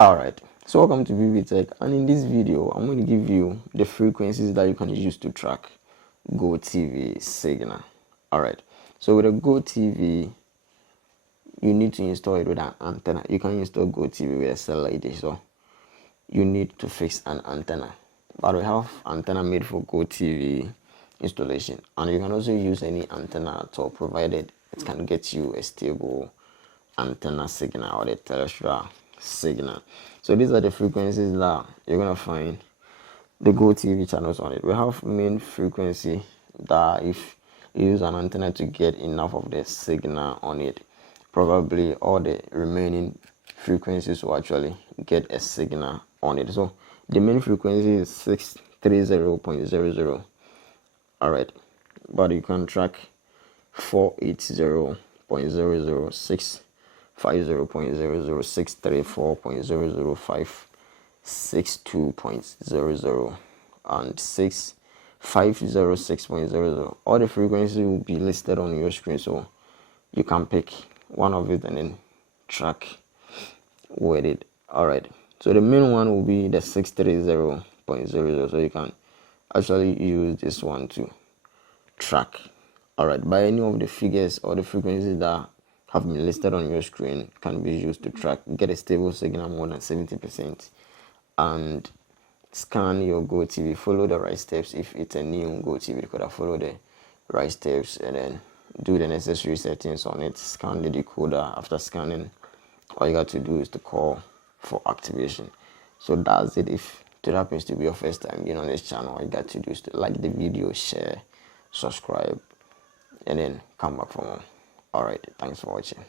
Alright, so welcome to Pbteck, and in this video I'm going to give you the frequencies that you can use to track Gotv signal. Alright, so with a Gotv you need to install it with an antenna. You can install Gotv with a satellite dish, so you need to fix an antenna. But we have antenna made for Gotv installation, and you can also use any antenna at all, provided it can get you a stable antenna signal or the terrestrial signal. So these are the frequencies that you're gonna find the Gotv channels on it. We have main frequency that if you use an antenna to get enough of the signal on it, probably all the remaining frequencies will actually get a signal on it. So the main frequency is 630.00. Alright, but you can track 480.006, 50.00, 634.005, 62.00, and 6506.00. All the frequencies will be listed on your screen, so you can pick one of it and then track with it. Alright, so the main one will be the 630.00, so you can actually use this one to track. Alright, by any of the figures or the frequencies that have been listed on your screen can be used to track, get a stable signal more than 70%, and scan your Gotv. Follow the right steps. If it's a new Gotv, you could have followed the right steps and then do the necessary settings on it. Scan the decoder. After scanning, all you got to do is to call for activation. So that's it. If it happens to be your first time being on this channel, all you got to do is to like the video, share, subscribe, and then come back for more. Alright, thanks for watching.